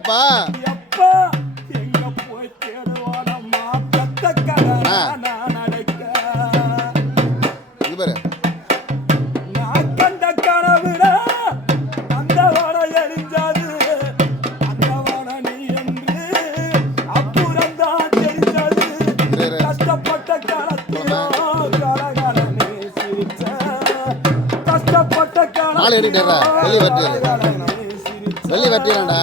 தேடுறியப்பா? எப்பா எங்க போய் தேடுவானம்மா பெத்த கடனா நான் அடைக்க. இது பாரு. நான் கண்ட கனவுல அந்த வட எரிஞ்சது, அந்த வட நீ என்று அப்புறம் தான் தெரிஞ்சது. கஷ்டப்பட்ட காலத்திலோ கலகலனே சிரிச்ச, கஷ்டப்பட்ட மாலை காலத்திலோ வெள்ளி வெட்டிடா. கலகலனே சிரிச்ச. வெள்ளி வெட்டிடா.